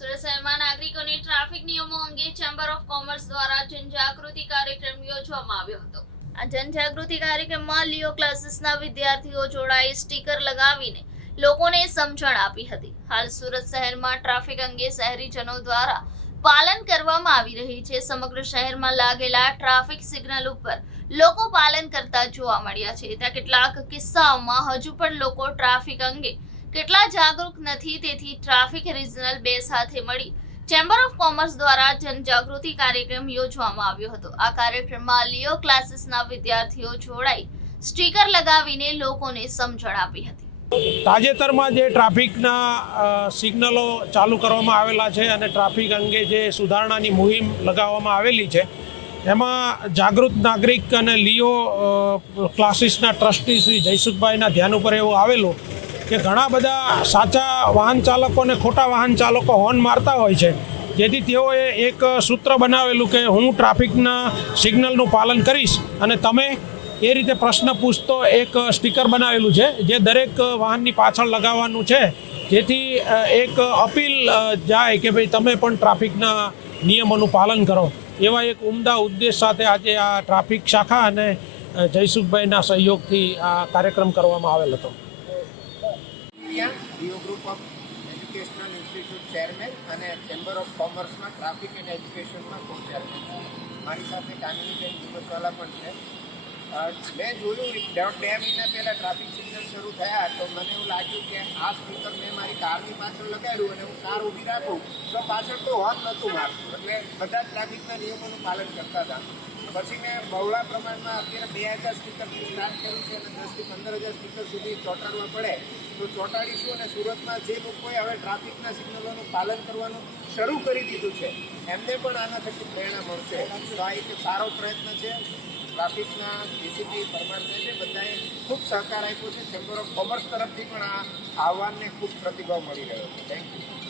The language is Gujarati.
સુરત શહેરમાં નાગરિકોને ટ્રાફિક નિયમો અંગે ચેમ્બર ઓફ કોમર્સ દ્વારા જનજાગૃતિ કાર્યક્રમ યોજવામાં આવ્યો હતો। આ જનજાગૃતિ કાર્યક્રમમાં લિયો ક્લાસીસના વિદ્યાર્થીઓ જોડાઈ સ્ટીકર લગાવીને લોકોને સમજણ આપી હતી। હાલ સુરત શહેરમાં ટ્રાફિક અંગે શહેરીજનો દ્વારા પાલન કરવામાં આવી રહી છે। સમગ્ર શહેરમાં લાગેલા ટ્રાફિક સિગ્નલ ઉપર લોકો પાલન કરતા જોવા મળ્યા છે। ત્યાં કેટલાક કિસ્સાઓમાં હજુ પણ લોકો ટ્રાફિક અંગે કેટલા જાગૃત નથી। તેથી ટ્રાફિક રિજનલ 2 સાથે મળી ચેમ્બર ઓફ કોમર્સ દ્વારા જનજાગૃતિ કાર્યક્રમ યોજવામાં આવ્યો હતો। આ કાર્યક્રમમાં લિયો ક્લાસીસના વિદ્યાર્થીઓ જોડાઈ સ્ટીકર લગાવીને લોકોને સમજણ આપી હતી। તાજેતરમાં જે ટ્રાફિકના સિગ્નલો ચાલુ કરવામાં આવેલા છે અને ટ્રાફિક અંગે જે સુધારણાની મુહિમ લગાવવામાં આવેલી છે, એમાં જાગૃત નાગરિક અને લિયો ક્લાસીસના ટ્રસ્ટી શ્રી જયસુખભાઈના ધ્યાન ઉપર એવું આવેલું કે ઘણા બધા સાચા વાહન ચાલકો અને ખોટા વાહન ચાલકો હોર્ન મારતા હોય છે, જેથી તેઓએ એક સૂત્ર બનાવેલું કે હું ટ્રાફિકના સિગ્નલનું પાલન કરીશ અને તમે એ રીતે પ્રશ્ન પૂછતો એક સ્ટીકર બનાવેલું છે, જે દરેક વાહનની પાછળ લગાવવાનું છે, જેથી એક અપીલ જાય કે ભાઈ તમે પણ ટ્રાફિકના નિયમોનું પાલન કરો। એવા એક ઉમદા ઉદ્દેશ સાથે આજે આ ટ્રાફિક શાખા અને જયસુખભાઈના સહયોગથી આ કાર્યક્રમ કરવામાં આવેલ હતો। Leo group of educational institute chairman અને ચેમ્બર ઓફ કોમર્સમાં ટ્રાફિક એન્ડ એજ્યુકેશનમાં કો ચેરમેન મારી સાથે કામિનીબેન દિવસવાલા પણ છે। મેં જોયું 1.5 મહિના પહેલાં ટ્રાફિક સિગ્નલ શરૂ થયા તો મને એવું લાગ્યું કે આ સ્પીકર મેં મારી કારની પાછળ લગાડ્યું અને હું કાર ઊભી રાખું તો પાછળ તો હોર્ન નહોતું મારતું, એટલે બધા ટ્રાફિકના નિયમોનું પાલન કરતા હતા। પછી મેં બહોળા પ્રમાણમાં અત્યારે 2000 સ્પીકરથી સ્ટાર્ટ કર્યું છે અને 10 થી 15,000 સ્પીકર સુધી ચોંટાડવા પડે તો ચોંટાડીશું। અને સુરતમાં જે લોકોએ હવે ટ્રાફિકના સિગ્નલોનું પાલન કરવાનું શરૂ કરી દીધું છે એમને પણ આના થકી પ્રેરણા મળશે। તો આ એક સારો પ્રયત્ન છે। ટ્રાફિકના ડીસીપી પરમાર છે બધાએ ખૂબ સહકાર આપ્યો છે। ચેમ્બર ઓફ કોમર્સ તરફથી પણ આ આહવાનને ખૂબ પ્રતિભાવ મળી રહ્યો છે। Thank you.